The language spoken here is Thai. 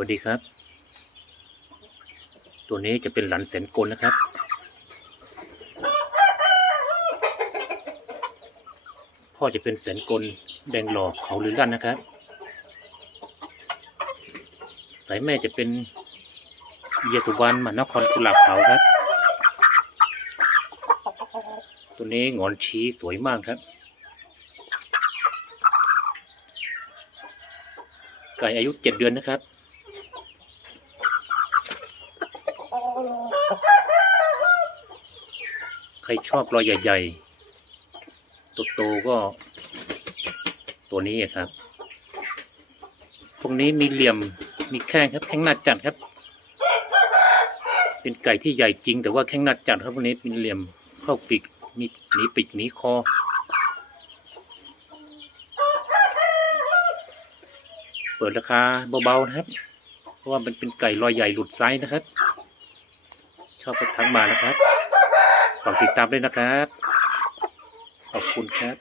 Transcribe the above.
วัสดีครับ ตัวนี้จะเป็นหลันแสนกลนะครับ พ่อจะเป็นแสนกลแดงหลอกเขาหรือลั่นนะครับ สายแม่จะเป็นเยสุวรรณมานครกุหลาบเขาครับ ตัวนี้งอนชี้สวยมากครับไก่อายุเจ็ดเดือนนะครับ ใครชอบรอยใหญ่ๆตัวโตก็ตัวนี้ครับ พวกนี้มีเหลี่ยมมีแข้งครับแข้งหน้าจัดครับ เป็นไก่ที่ใหญ่จริง แต่ว่าแข้งหน้าจัดครับพวกนี้เป็นเหลี่ยมเข้าปีกมีหนีปีกหนีคอเปิดราคาเบาๆนะครับ เพราะว่ามันเป็นไก่รอยใหญ่หลุดไซส์นะครับ ชอบก็ทักมานะครับ ฝากติดตามด้วยนะครับ ขอบคุณครับ